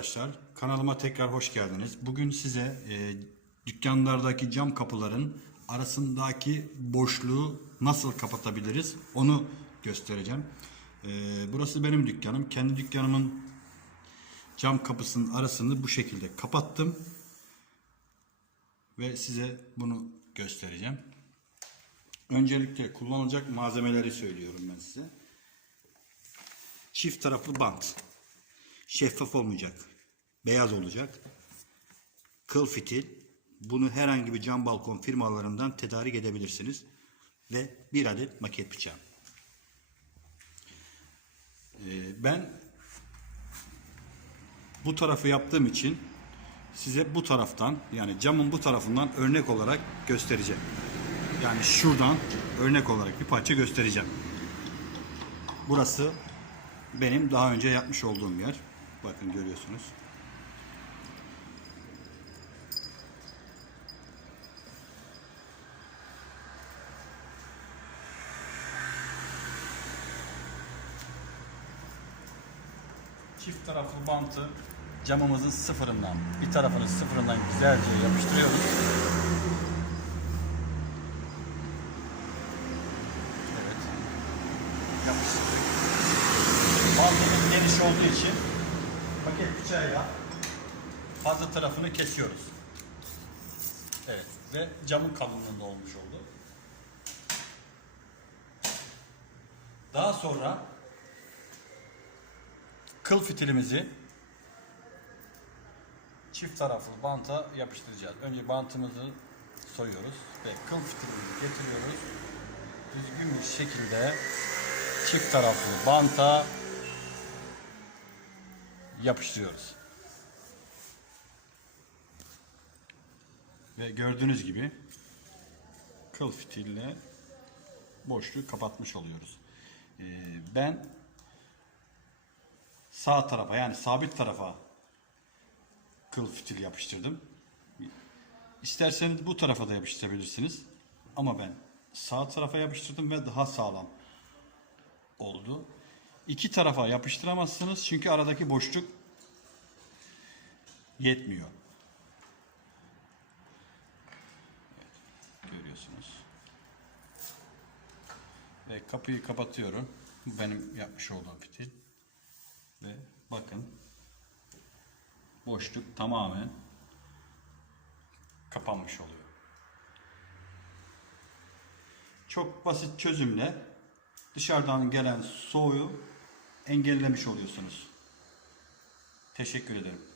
arkadaşlar. Kanalıma tekrar hoş geldiniz. Bugün size e, dükkanlardaki cam kapıların arasındaki boşluğu nasıl kapatabiliriz onu göstereceğim. E, burası benim dükkanım. Kendi dükkanımın cam kapısının arasını bu şekilde kapattım. Ve size bunu göstereceğim. Öncelikle kullanılacak malzemeleri söylüyorum ben size. Çift taraflı bant. Şeffaf olmayacak. Beyaz olacak. Kıl fitil. Bunu herhangi bir cam balkon firmalarından tedarik edebilirsiniz. Ve bir adet maket bıçağı. Ee, ben bu tarafı yaptığım için size bu taraftan yani camın bu tarafından örnek olarak göstereceğim. Yani şuradan örnek olarak bir parça göstereceğim. Burası benim daha önce yapmış olduğum yer. Bakın görüyorsunuz. Çift taraflı bantı camımızın sıfırından, bir tarafını sıfırından güzelce yapıştırıyoruz. Evet. Yapıştırdık. Bantımız geniş olduğu için paket bıçağıyla fazla tarafını kesiyoruz. Evet ve camın kalınlığında olmuş oldu. Daha sonra kıl fitilimizi çift taraflı banta yapıştıracağız. Önce bantımızı soyuyoruz ve kıl fitilimizi getiriyoruz. Düzgün bir şekilde çift taraflı banta yapıştırıyoruz. Ve gördüğünüz gibi kıl fitille boşluğu kapatmış oluyoruz. Ee, ben sağ tarafa yani sabit tarafa kıl fitil yapıştırdım. İsterseniz bu tarafa da yapıştırabilirsiniz. Ama ben sağ tarafa yapıştırdım ve daha sağlam oldu. İki tarafa yapıştıramazsınız çünkü aradaki boşluk yetmiyor. Evet, görüyorsunuz. Ve kapıyı kapatıyorum. Bu benim yapmış olduğum fitil. Ve bakın boşluk tamamen kapanmış oluyor. Çok basit çözümle dışarıdan gelen soğuğu engellemiş oluyorsunuz. Teşekkür ederim.